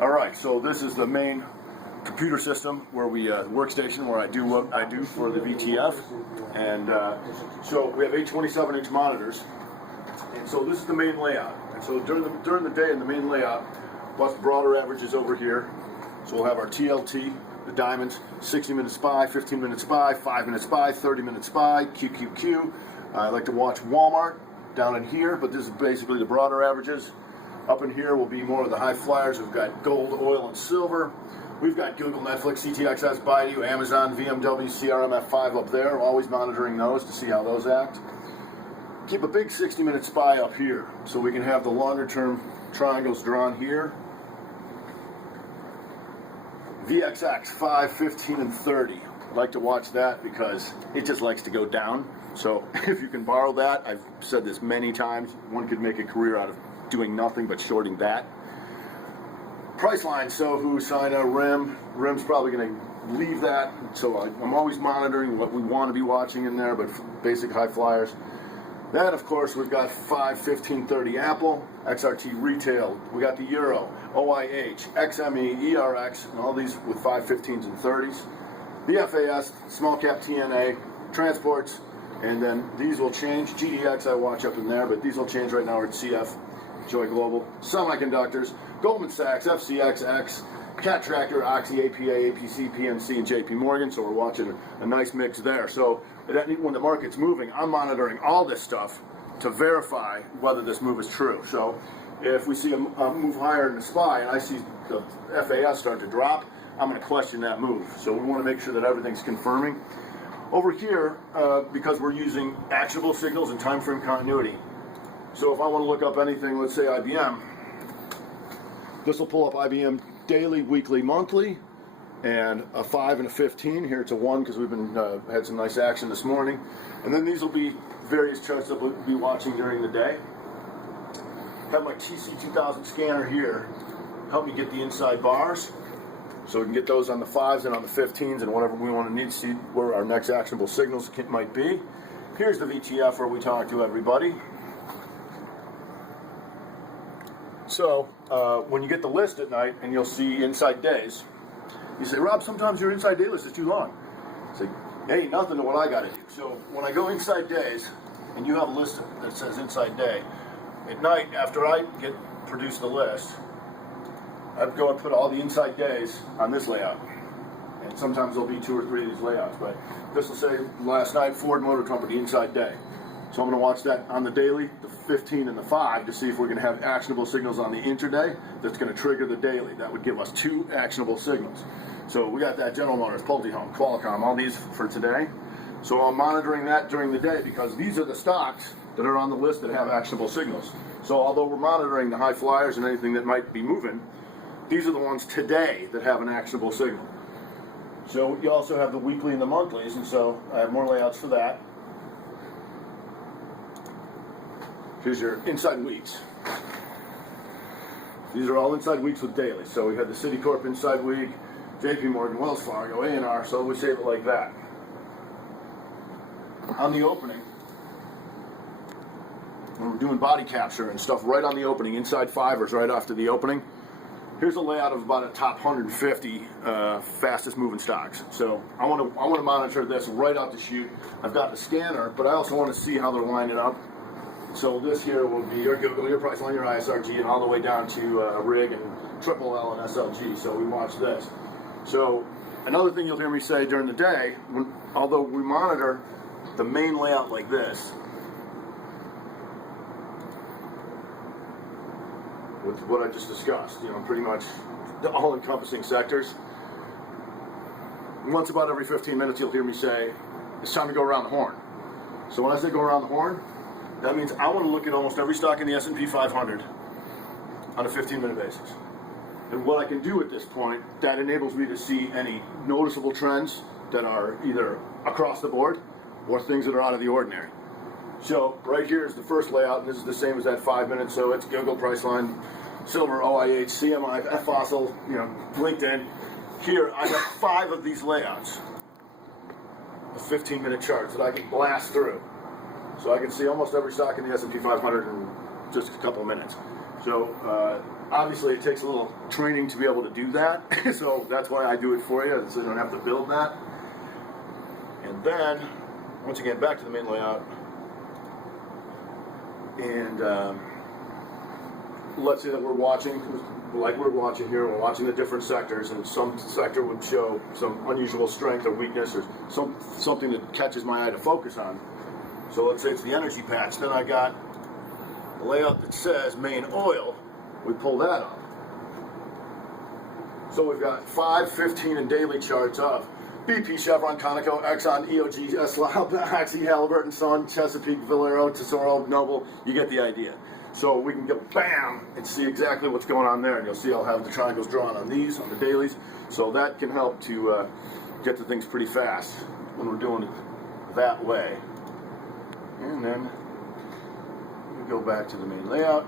All right, so this is the main computer system where we workstation where I do what I do for the VTF, and so we have 827-inch monitors, and so this is the main layout. And so during the day in the main layout, plus broader averages over here. So we'll have our TLT, the diamonds, 60-minute SPY, 15-minute SPY, 5-minute SPY, 30-minute SPY, QQQ. I like to watch Walmart down in here, but this is basically the broader averages. Up in here will be more of the high flyers. We've got gold, oil, and silver. We've got Google, Netflix, CTXS, Baidu, Amazon, VMW, CRMF5 up there. Always monitoring those to see how those act. Keep a big 60-minute SPY up here so we can have the longer-term triangles drawn here. VXX, 5, 15, and 30. I like to watch that because it just likes to go down. So if you can borrow that, I've said this many times, one could make a career out of doing nothing but shorting that. Price line, Sohu, Sina, RIM. RIM's probably going to leave that, so I'm always monitoring what we want to be watching in there, but basic high flyers. Then, of course, we've got 5, 15, 30 Apple, XRT Retail, we got the Euro, OIH, XME, ERX, and all these with 5, 15s, and 30s. The FAS, small cap TNA, transports, and then these will change. GDX I watch up in there, but these will change right now. We're at CF, Joy Global. Semiconductors, Goldman Sachs, FCXX, Cat Tracker, Oxy, APA, APC, PNC, and JP Morgan. So we're watching a nice mix there. So when the market's moving, I'm monitoring all this stuff to verify whether this move is true. So if we see a move higher in the SPY and I see the FAS start to drop, I'm going to question that move. So we want to make sure that everything's confirming. Over here, because we're using actionable signals and time frame continuity. So if I want to look up anything, let's say IBM, this will pull up IBM daily, weekly, monthly, and a 5 and a 15. Here it's a 1 because we've been had some nice action this morning. And then these will be various charts that we'll be watching during the day. Have my TC2000 scanner here, help me get the inside bars. So we can get those on the 5s and on the 15s and whatever we want to need to see where our next actionable signals might be. Here's the VTF where we talk to everybody. So when you get the list at night and you'll see inside days, you say, Rob, sometimes your inside day list is too long. I say, hey, nothing to what I got to do. So when I go inside days and you have a list that says inside day, at night after I produce the list, I'd go and put all the inside days on this layout. And sometimes there'll be 2 or 3 of these layouts, but this will say last night, Ford Motor Company inside day. So I'm going to watch that on the daily, the 15 and the 5, to see if we're going to have actionable signals on the intraday that's going to trigger the daily. That would give us 2 actionable signals. So we got that General Motors, Pultehome, Qualcomm, all these for today. So I'm monitoring that during the day because these are the stocks that are on the list that have actionable signals. So although we're monitoring the high flyers and anything that might be moving, these are the ones today that have an actionable signal. So you also have the weekly and the monthlies, and so I have more layouts for that. Here's your inside weeks. These are all inside weeks with daily. So we had the Citicorp inside week, JP Morgan, Wells Fargo, A&R, so we save it like that. On the opening, when we're doing body capture and stuff right on the opening, inside fivers right after the opening, here's a layout of about a top 150 fastest moving stocks. So I want to monitor this right out the chute. I've got the scanner, but I also want to see how they're lining up. So this here will be your Google, your Priceline, your ISRG, and all the way down to RIG and Triple L and SLG. So we watch this. So another thing you'll hear me say during the day, although we monitor the main layout like this, with what I just discussed, pretty much the all-encompassing sectors. Once about every 15 minutes, you'll hear me say, it's time to go around the horn. So when I say go around the horn, that means I want to look at almost every stock in the S&P 500 on a 15-minute basis. And what I can do at this point, that enables me to see any noticeable trends that are either across the board or things that are out of the ordinary. So right here is the first layout, and this is the same as that 5 minutes. So it's Google, Priceline, Silver, OIH, CMI, Fossil, LinkedIn. Here I have 5 of these layouts, of 15-minute charts that I can blast through. So I can see almost every stock in the S&P 500 in just a couple of minutes. So Obviously, it takes a little training to be able to do that, so that's why I do it for you, so you don't have to build that. And then, once you get back to the main layout, and let's say that we're watching, like we're watching here, we're watching the different sectors, and some sector would show some unusual strength or weakness or something that catches my eye to focus on. So let's say it's the energy patch. Then I got a layout that says main oil. We pull that up. So we've got 5, 15, and daily charts of BP, Chevron, Conoco, Exxon, EOG, Eslau, Oxy, Halliburton, Sun, Chesapeake, Valero, Tesoro, Noble. You get the idea. So we can go bam and see exactly what's going on there, and you'll see I'll have the triangles drawn on these, on the dailies. So that can help to get to things pretty fast when we're doing it that way. And then we go back to the main layout.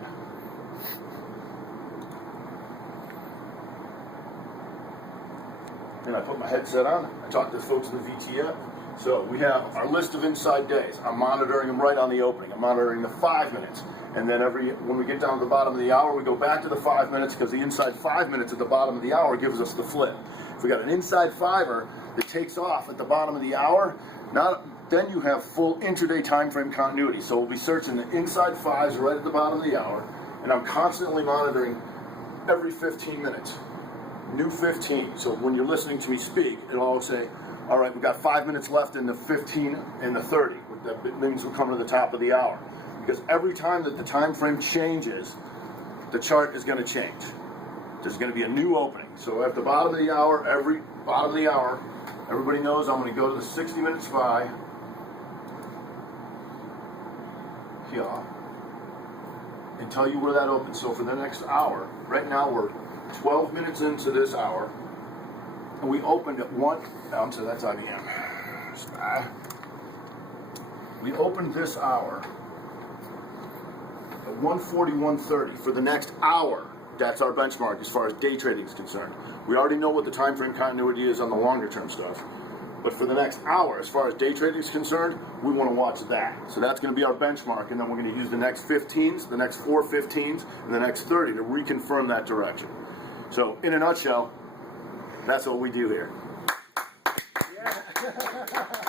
And I put my headset on. I talk to the folks in the VTF. So we have our list of inside days. I'm monitoring them right on the opening. I'm monitoring the 5 minutes. And then when we get down to the bottom of the hour, we go back to the 5 minutes because the inside 5 minutes at the bottom of the hour gives us the flip. If we got an inside fiver that takes off at the bottom of the hour, then you have full intraday time frame continuity. So we'll be searching the inside fives right at the bottom of the hour, and I'm constantly monitoring every 15 minutes. New 15. So when you're listening to me speak, it'll always say, all right, we've got 5 minutes left in the 15 and the 30. That means we're coming to the top of the hour. Because every time that the time frame changes, the chart is going to change. There's going to be a new opening. So at the bottom of the hour, everybody knows I'm going to go to the 60-minute SPY here and tell you where that opens. So for the next hour, right now we're 12 minutes into this hour, and we opened at so that's IBM. SPY. We opened this hour at 141.30 for the next hour. That's our benchmark as far as day trading is concerned. We already know what the time frame continuity is on the longer term stuff. But for the next hour, as far as day trading is concerned, we want to watch that. So that's going to be our benchmark, and then we're going to use the next 15s, the next 4 15s, and the next 30 to reconfirm that direction. So in a nutshell, that's what we do here. Yeah.